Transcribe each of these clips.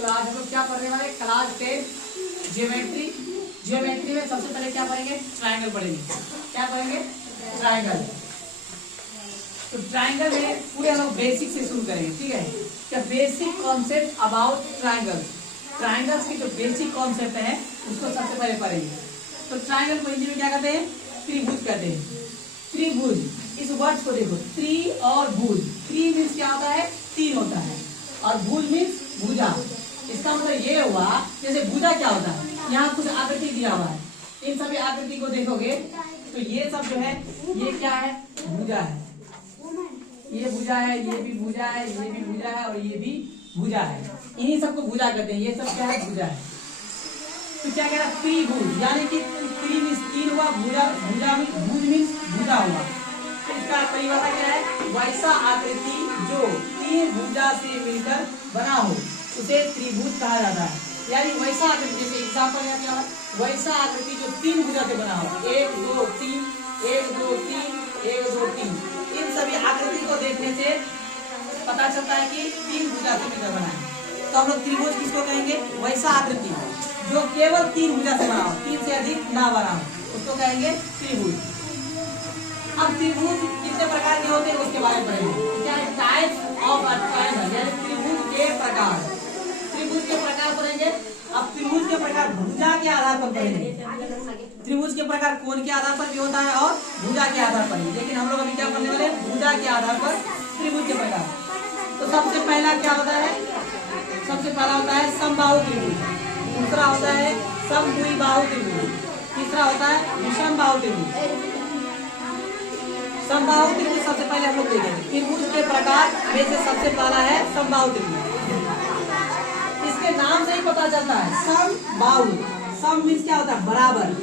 तो आज हम लोग क्या पढ़ने वाले, क्लास 10 ज्योमेट्री। ज्योमेट्री में सबसे पहले क्या पढ़ेंगे, ट्रायंगल पढ़ेंगे। क्या पढ़ेंगे, ट्रायंगल। तो ट्रायंगल में पूरे हम लोग बेसिक से शुरू करेंगे, ठीक है। क्या basic concept about triangle, triangles की जो बेसिक कॉन्सेप्ट है उसको सबसे पहले पढ़ेंगे। तो ट्रायंगल को हिंदी में क्या कहते हैं, त्रिभुज कहते हैं। त्रिभुज, इस वर्ड को देखो, त्रि और भुज। त्रि मीन्स क्या होता है, तीन होता है, और भुज मीन्स भुजा। इसका मतलब ये हुआ, जैसे भुजा क्या होता है, यहाँ कुछ आकृति दिया हुआ है, इन सभी आकृति को देखोगे तो ये सब जो है ये क्या है, भुजा है। ये भुजा है, ये भी भुजा है, ये भी भुजा है, और ये भी भुजा है। इन्हीं सबको भुजा कहते हैं। ये सब क्या है, भुजा है। तो क्या कह रहा है, त्रिभुज, यानी कि त्रि मीन्स तीन हुआ, भुजा भुजा भुज मीन्स भुजा हुआ। तो इसका परिभाषा क्या है, वैसा आकृति जो तीन भुजा से मिलकर बना हो उसे त्रिभुज कहा जाता है। यानी वैसा आकृति, जैसे एग्जाम्पल है क्या, वैसा आकृति जो तीन भुजा से बना हो, 1 2 3, 1 2 3, 1 2 3, इन सभी आकृति को देखने से पता चलता है कि तीन भुजा से मिलकर बना है। तो हम लोग त्रिभुज किसको कहेंगे, वैसा आकृति जो केवल तीन भुजा से बना हो, तीन से अधिक ना बना हो, उसको कहेंगे त्रिभुज। अब त्रिभुज कितने प्रकार के होते हैं उसके बारे में पढ़ेंगे। क्या है, टाइप्स ऑफ ट्रायंगल, यानी त्रिभुज के प्रकार। त्रिभुज के प्रकार पढ़ेंगे। अब त्रिभुज के प्रकार भुजा के आधार पर पढ़ेंगे। त्रिभुज के प्रकार कोण के आधार पर भी होता है और भुजा के आधार पर भी, लेकिन हम लोग अभी क्या पढ़ने वाले हैं, भुजा के आधार पर त्रिभुज के प्रकार। तो सबसे पहला क्या होता है, सबसे पहला होता है समबाहु त्रिभुज, दूसरा होता है समद्विबाहु त्रिभुज, तीसरा होता है विषमबाहु त्रिभुज। समबाहु त्रिभुज सबसे पहले हम लोग देखेंगे। त्रिभुज के प्रकार में से सबसे पहला है समबाहु त्रिभुज। इसके नाम से ही पता चलता है, समबाहु। सम मीन्स क्या होता है, बराबर।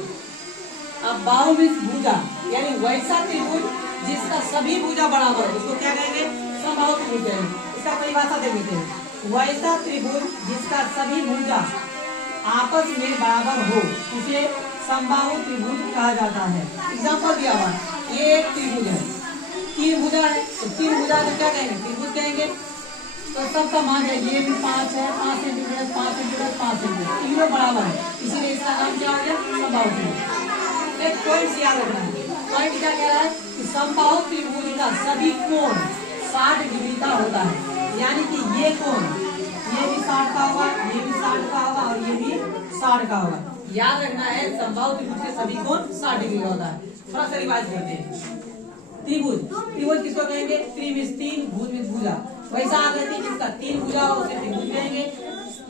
अब बाहु मीन्स भुजा, यानी वैसा त्रिभुज जिसका सभी भुजा बराबर हो, उसको क्या कहेंगे, समबाहु त्रिभुज कहेंगे। इसका परिभाषा दे देते हैं, वैसा त्रिभुज जिसका सभी भुजा आपस में बराबर हो उसे समबाहु त्रिभुज कहा जाता है। एग्जाम्पल दिया हुआ, ये एक त्रिभुज है, तीन भुजा है, तो तीन भुजा को क्या कहेंगे, त्रिभुज कहेंगे। तो सबका मान है, ये भी 5 है, 5 सेंटीमीटर, 5 सेंटीमीटर, 5 सेंटीमीटर, तीनों बराबर है, इसीलिए इसका नाम क्या हो गया, समबाहु त्रिभुज। एक पॉइंट याद रखना है, पॉइंट क्या कह रहा है कि समबाहु त्रिभुज का सभी कोण 60 डिग्री का होता है। यानी कि ये कोण, ये भी 60 का होगा, ये भी 60 का होगा, और ये भी 60 का होगा। याद रखना है, समबाहु त्रिभुज के सभी कोण 60 डिग्री का होता है। थोड़ा सा रिवाइज करते हैं। त्रिभुज, त्रिभुज किसको कहेंगे, त्रि मीन्स तीन, भुज मीन्स भुजा। वैसा आकृति जिसका तीन भुजा हो उसे त्रिभुज कहेंगे।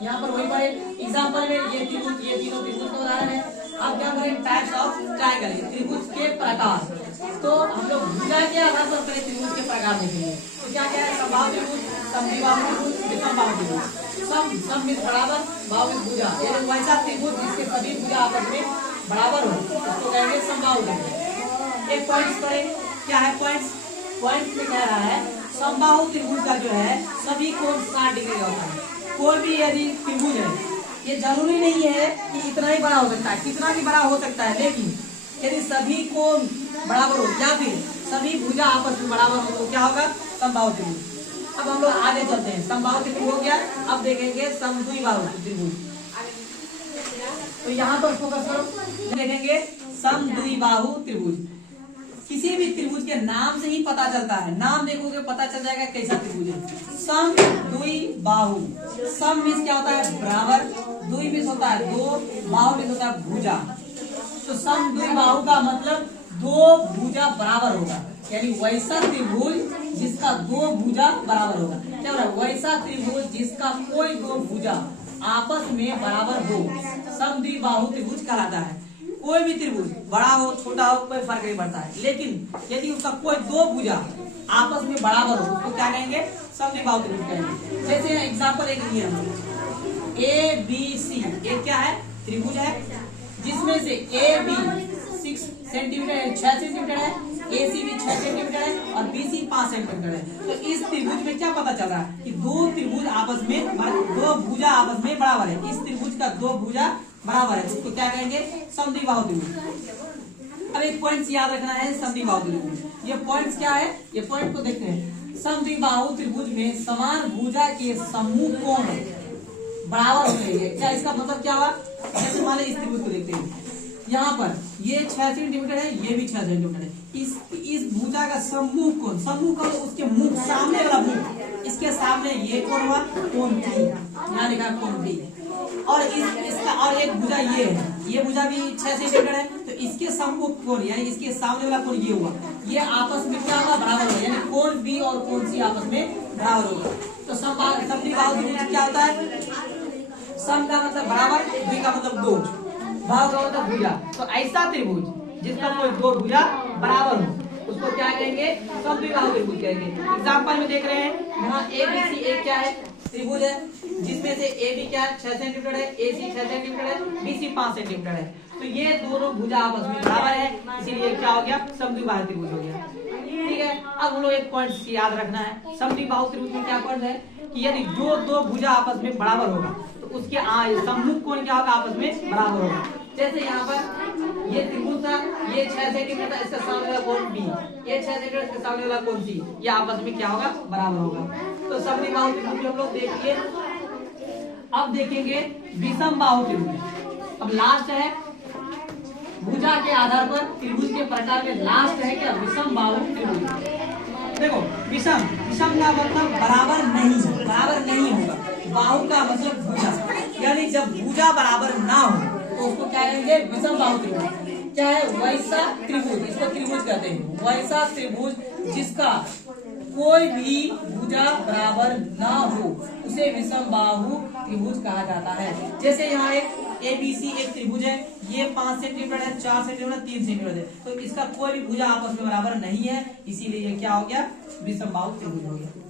यहाँ पर वही पढ़े, एग्जाम्पल में ये त्रिभुज, ये तीनों त्रिभुज का उदाहरण है। अब क्या करें, टाइप्स ऑफ ट्रायंगल, त्रिभुज के प्रकार। तो हम लोग भुजा के आधार पर पहले त्रिभुज के प्रकार देखेंगे। तो क्या क्या है, समबाहु त्रिभुज, समद्विबाहु त्रिभुज, विषमबाहु त्रिभुज। सम मीन्स बराबर, बाहु मीन्स भुजा, यानी वैसा त्रिभुज जिसके सभी भुजा आपस में बराबर हो उसको कहेंगे समबाहु त्रिभुज। एक पॉइंट्स करें, क्या है पॉइंट्स, पॉइंट में कह रहा है समबाहु त्रिभुज का जो है सभी कोण 60 डिग्री का होता है। कोई भी यदि त्रिभुज है, ये जरूरी नहीं है कि इतना ही बड़ा हो सकता है, कितना भी बड़ा हो सकता है, लेकिन यदि सभी कोण बराबर हो या फिर सभी भुजा आपस में बराबर हो तो क्या होगा, समबाहु त्रिभुज। अब हम लोग आगे चलते हैं, समबाहु त्रिभुज हो गया, अब देखेंगे समद्विबाहु त्रिभुज। तो यहाँ पर फोकस करो, देखेंगे समद्विबाहु त्रिभुज। किसी भी त्रिभुज के नाम से ही पता चलता है, नाम देखोगे पता चल जाएगा कैसा त्रिभुज है। समद्विबाहु, सम मीन्स क्या होता है, बराबर, द्वि मीन्स होता है दो, बाहु मीन्स होता है भुजा। तो समद्विबाहु का मतलब दो भुजा बराबर होगा, यानी वैसा त्रिभुज जिसका दो भुजा बराबर होगा। क्या हो रहा है, वैसा त्रिभुज जिसका कोई दो भुजा आपस में बराबर हो समद्विबाहु त्रिभुज कहलाता है। कोई भी त्रिभुज बड़ा हो छोटा हो कोई फर्क नहीं पड़ता है, लेकिन यदि उसका कोई दो भुजा आपस में बराबर हो उसको क्या कहेंगे, समद्विबाहु त्रिभुज कहेंगे। जैसे एग्जांपल एक लिए हम, ABC, ये क्या है, त्रिभुज है जिसमें से AB 6 सेंटीमीटर है, 6 सेंटीमीटर है, AC भी 6 सेंटीमीटर है और BC 5 सेंटीमीटर है। तो इस त्रिभुज में क्या पता चल रहा है कि दो त्रिभुज आपस में, दो भुजा आपस में बराबर है। इस त्रिभुज का दो भुजा बराबर है, उसको क्या कहेंगे, समद्विबाहु त्रिभुज। अब एक पॉइंट याद रखना है, समद्विबाहु त्रिभुज। ये पॉइंट्स क्या है, ये पॉइंट को देखते हैं। समद्विबाहु त्रिभुज में समान भुजा के समूह कोण बराबर होते हैं। क्या इसका मतलब क्या हुआ? जैसे मान लीजिए इस त्रिभुज को देखते हैं, यहाँ पर ये 6 सेंटीमीटर है, ये भी 6 सेंटीमीटर है। इस भुजा का सम्मुख कोण उसके मुख सामने वाला मुख, इसके सामने ये कोण हुआ कोण बी, यहाँ लिखा कोण बी। और इसका और एक भुजा ये है, ये भुजा भी 6 सेंटीमीटर है, तो इसके सम्मुख कोण यानी इसके सामने वाला कोण ये हुआ, ये आपस में क्या होगा? बराबर होगा, यानी कोण बी और कोण सी आपस में बराबर होगा। तो समद्विबाहु त्रिभुज क्या होता है? सम का मतलब बराबर, द्वि का मतलब दो, बाहु का मतलब भुजा। तो ऐसा त्रिभुज जिसका कोई दो भुजा बराबर हो उसको क्या कहेंगे? समद्विबाहु त्रिभुज कहेंगे। एग्जांपल में देख रहे हैं यहाँ एबीसी एक क्या है? त्रिभुज है, जिसमें से AB क्या है? 6 सेंटीमीटर है, AC 6 सेंटीमीटर है, BC 5 सेंटीमीटर है। तो ये दोनों भुजा आपस में बराबर है, इसीलिए क्या हो गया? समद्विबाहु त्रिभुज हो गया। ठीक है, अब हम लोग एक पॉइंट याद रखना है, समद्विबाहु त्रिभुज में क्या पॉइंट है कि यदि जो दो भुजा आपस में बराबर होगा तो उसके सम्मुख कोण क्या होगा? आपस में बराबर होगा। जैसे यहाँ पर ये त्रिभुज था, ये 6 सेंटीमीटर था, इसका सामने वाला कोण B, ये 6 सेंटीमीटर, इसके सामने वाला कोण C, ये आपस में क्या होगा? बराबर होगा। तो समद्विबाहु त्रिभुज हम लोग देखिए। अब देखेंगे विषमबाहु त्रिभुज। अब लास्ट है भुजा के आधार पर त्रिभुज के प्रकार में लास्ट है क्या? विषमबाहु त्रिभुज। देखो विषम का मतलब बराबर नहीं है, बराबर नहीं होगा। बाहु का मतलब भुजा, यानी जब भुजा बराबर ना हो तो उसको क्या कहेंगे? विषमबाहु त्रिभुज। क्या है? वैसा त्रिभुज, इसको त्रिभुज कहते हैं, वैसा त्रिभुज जिसका कोई भी भुजा बराबर ना हो उसे विषमबाहु त्रिभुज कहा जाता है। जैसे यहाँ एक ABC एक त्रिभुज है, ये 5 सेंटीमीटर है, 4 सेंटीमीटर, 3 सेंटीमीटर है, तो इसका कोई भी भुजा आपस में बराबर नहीं है, इसीलिए ये क्या हो गया? विषमबाहु त्रिभुज हो गया।